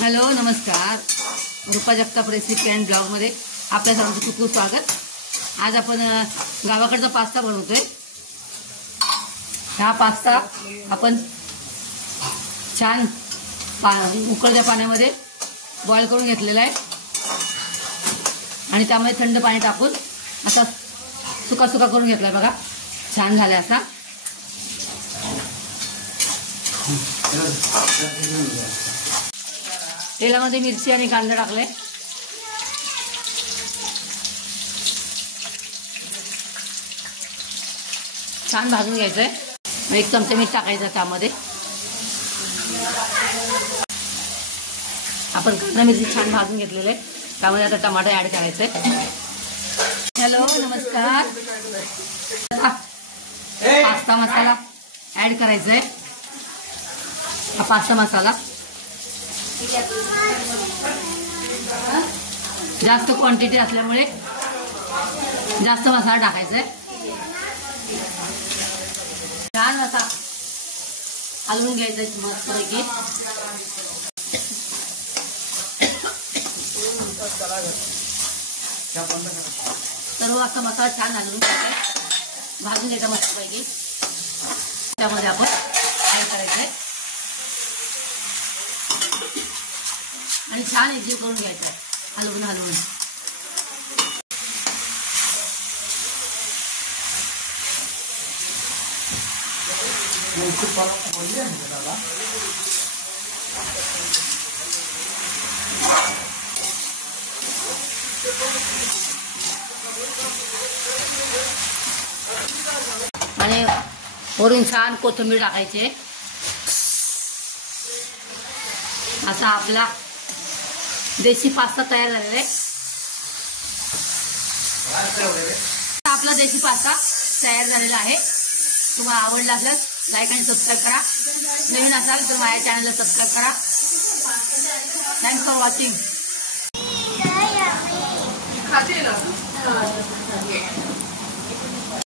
हॅलो नमस्कार, रूपा Jagtap recipe and ब्लॉगमध्ये आपल्या सर्वांचं खूप खूप स्वागत। आज आपण गावाकडचा पास्ता बनवतोय। हा पास्ता आपण छान उकळत्या पाण्यामध्ये बॉईल करून घेतलेला आहे आणि त्यामध्ये थंड पाणी टाकून असा सुका सुका करून घेतला। बघा छान झाला असा। तेलामध्ये मिरची आणि कांदा टाकले, छान भाजून घ्यायचंय। मग 1 चमचा मीठ टाकायचं त्यामध्ये। आपण कांदा मिरची छान भाजून घेतलेले, त्यामध्ये आता टमाटर ऍड करायचे। हॅलो नमस्कार, पास्ता मसाला ऍड करायचा आहे। हा पास्ता मसाला जास्त क्वांटिटी असल्यामुळे जास्त मसाला टाकायचा आहे। छान असा हलवून घ्यायचा मस्तपैकी। सर्व असा मसाला छान हलवून घ्यायचा, भाजून घ्यायचा मस्तपैकी। त्यामध्ये आपण ऍड करायचंय आणि छान एकजीव करून घ्यायचं हलवून हलवून। आणि वरून छान कोथिंबीर टाकायचे। असा आपला देशी पास्ता तयार झालेला आहे। आपला देशी पास्ता तयार झालेला आहे। तुम्हाला आवडला असेल लाईक आणि सबस्क्राईब करा। नवीन असाल तर माझ्या चॅनलला सबस्क्राईब करा। Thanks for watching.